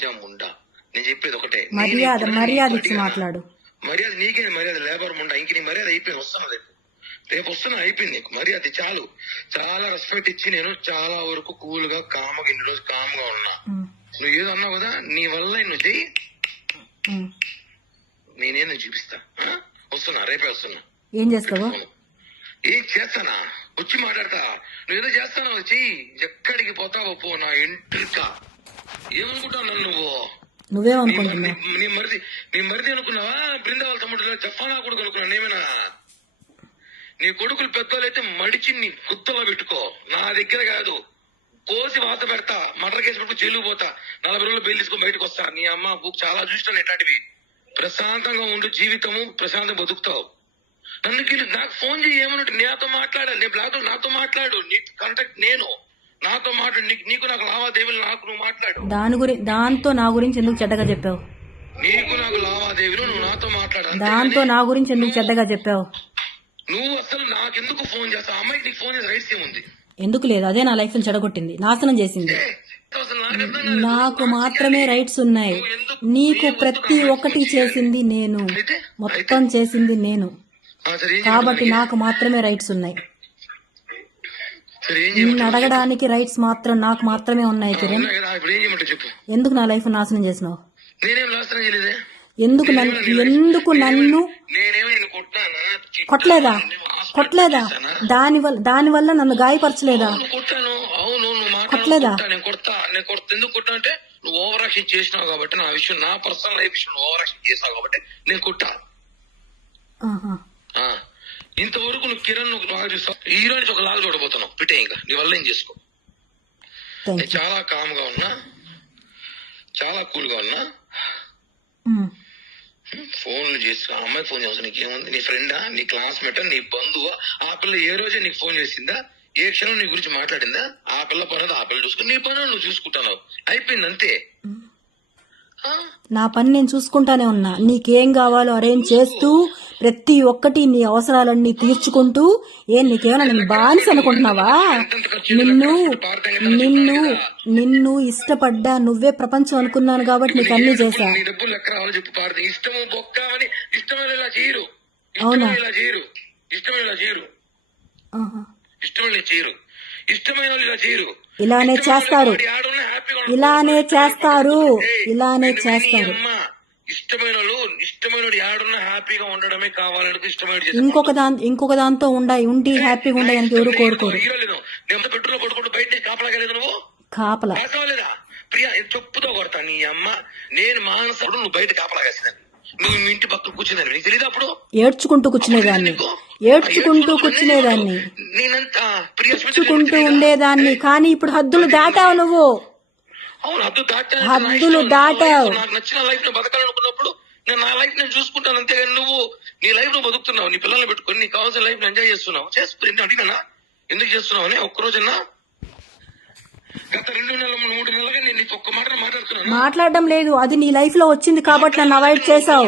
జమ్ముండా నేను చెప్పేది ఒకటే. మర్యాద నేను మర్యాద ఇచ్చి? మాట్లాడు. మర్యాద నీకే మర్యాద లేబర్ ముండా ఇంక నీ మర్యాద అయిపోయింది వస్తున్నా రేపు. రేపు వస్తున్నా అయిపోయింది నీకు. మర్యాద చాలు. చాలా రెస్పెక్ట్ ఇచ్చి నేను చాలా వరకు కూల్గా కామ్గా ఇన్ని రోజు కామ్గా ఉన్నా. ఉమ్, నువ్వు ఏదో అన్నావు కదా నీ వల్ల నువ్వు చెయ్యి. ఉమ్. నేనేదో చూపిస్తా? వస్తున్నా రేపే వస్తున్నా. ఏం చేస్తావు. ఏం చేస్తానా? వచ్చి మాట్లాడతా. నువ్వు ఏదో చేస్తానో చెయ్యి. ఎక్కడికి పోతావో పో నా ఎంట్రిక. ఏమనుకుంటావు నువ్వు? నీ నువ్వేమనుకుంటున్నావు నీ మరిది నీ మరిది అనుకున్నావా? బృందావల తమ్ముడు జఫానా కొడుకు అనుకున్నా నేమేనా నీ కొడుకులు పెద్దోళ్ళైతే మడిచి నీ గుత్తలో పెట్టుకో. నా దగ్గర కాదు. కోసి వాత పెడతా. మటర్ కేసు పెట్టుకు జైలు పోతా. నలభై రోజులు బెయిల్ తీసుకొని బయటకు వస్తా. నీ అమ్మ బుక్ చాలా చూస్తాను ఇట్లాంటివి ప్రశాంతంగా ఉండు జీవితము ప్రశాంతంగా బతుకుతావు. నన్ను నాకు ఫోన్ చేయి ఏమన్నట్టు నాతో మాట్లాడాలి. నేను బ్లాక్ నాతో మాట్లాడు. నీ కాంటాక్ట్ నేను. నాతో మాట్లాడు. నీకు నీకు నాకు లావాదేవీలు నాకు నువ్వు మాట్లాడు. దాని గురి దాంతో నా గురించి ఎందుకు చెడ్డగా చెప్పావు? నీకు నాకు లావాదేవీలు నువ్వు నాతో మాట్లాడాలి దాంతో నా గురించి ఎందుకు చెడ్డగా చెప్పావు? నువ్వు అసలు నాకెందుకు ఫోన్ చేస్తావు? ఆ అమ్మాయికి నీకు ఫోన్ చేసే రైట్స్ ఏముంది ఎందుకు లేదు? అదే నా లైఫ్ చెడగొట్టింది. నాశనం చేసింది. ఏ, అసలు నాకు అర్థం కాలేదు. నాకు మాత్రమే రైట్స్ ఉన్నాయి. నీకు ప్రతి ఒక్కటి చేసింది నేను. మొత్తం చేసింది నేను. ఆ, సరే ఏం కాబట్టి నాకు మాత్రమే రైట్స్ ఉన్నాయి. నిన్ను? అడగడానికి రైట్స్ మాత్రం నాకు మాత్రమే ఉన్నాయి కిరణ్. ఉన్నాయి కదా, ఇప్పుడు ఏం చేయమంటావు చెప్పు. ఎందుకు నా లైఫ్ నాశనం చేసినావు? నేనేం లాస్ట్రం చేయలేదే? ఎందుకు నన్ను ఎందుకు నన్ను కొట్టానా? కొట్టలేదా? కొట్టలేదా? దాని వల్ల దాని వల్ల నన్ను గాయపరచలేదా? కొట్టాను. అవును నువ్వు కొట్టలేదా? కొట్టా, నేను కొడతా. నేను కొడతా. ఎందుకు కొట్టా అంటే నువ్వు ఓవర్ యాక్షన్ చేసినావు కాబట్టి నా విషయం నా పర్సనల్ లైఫ్ విషయం ఓవర్ యాక్షన్ చేసావు కాబట్టి నేను కొట్టా. ఆహా. ఆ. ఇంతవరకు నువ్వు కిరణ్ నువ్వు బాగా చూస్తావు. ఈ రోజు నుంచి ఒక లాగా చూడబోతున్నావు. పిటే ఇంకా. నీ వల్ల ఏం చేసుకో? నేను చాలా కామ్గా ఉన్నా. చాలా కూల్గా ఉన్నా యూ ఫోన్లు చేసి ఆ అమ్మాయి ఫోన్ చేస్తా నీకేముంది? నీ ఫ్రెండా? నీ క్లాస్మేటా? నీ బంధువా? ఆ పిల్ల ఏ రోజే నీకు ఫోన్ చేసిందా? ఏ క్షణం నీ గురించి మాట్లాడిందా? ఆ పిల్ల పని ఆ పిల్ల చూసుకుని నీ పని నువ్వు చూసుకుంటున్నావు అయిపోయింది అంతే. ఆ? నా పని నేను చూసుకుంటానే ఉన్నా. నీకేం కావాలో అరేంజ్ చేస్తూ ప్రతి ఒక్కటి నీ అవసరాలన్నీ తీర్చుకుంటూ ఏం నీకేమైనా నేను బానిస అనుకుంటున్నావా? నిన్ను నిన్ను నిన్ను ఇష్టపడ్డా నువ్వే ప్రపంచం అనుకున్నాను కాబట్టి నీకు అన్ని చేశా. అవునా? ఇలానే చేస్తారు. ఇలానే చేస్తారు. ఇలానే చేస్తారు. ఇష్టమైన ఇష్టమైన వాడు ఆడున్న హ్యాపీగా ఉండడమే కావాలని ఇష్టమైన. ఇంకొక దాని ఇంకొక దాంతో ఉండాయి ఉండి హ్యాపీగా ఉండడానికి ఎవరు కోరుకోరు. పెట్రోల్ పడుకుంటూ బయట కాపలాగలేదు నువ్వు? కాపలా. ప్రియా చెప్పుతో కొడతా నీ అమ్మ నేను మానసుడు నువ్వు బయట కాపలాగేసినాను నువ్వు మీ ఇంటి పక్కన కూర్చున్నాను నీకు తెలియదు అప్పుడు? ఏడ్చుకుంటూ కూర్చునేదాన్ని. ఏడ్చుకుంటూ కూర్చునేదాన్ని. నేనంతా ప్రియ ఉండేదాన్ని. కానీ ఇప్పుడు హద్దులు దాటావు నువ్వు. అవును హద్దు దాటాను హద్దులు దాటావు. నాకు నచ్చిన లైఫ్ని బతకాలనుకున్నప్పుడు నేను నా లైఫ్ నేను చూసుకుంటాను అంతేగాని నువ్వు నీ లైఫ్ నువ్వు బతుకుతున్నావు నీ పిల్లల్ని పెట్టుకొని నీకు కావాల్సిన లైఫ్ ఎంజాయ్ చేస్తున్నావు. చేసి అడిగినా? ఎందుకు చేస్తున్నావు అని ఒక్కరోజన్నా? గత రెండు నెలలు మూడు నెలలుగా నేను నీకు ఒక్క మాట మాట్లాడుతున్నాను. మాట్లాడడం లేదు. అది నీ లైఫ్లో వచ్చింది కాబట్టి నన్ను అవాయిడ్ చేసావు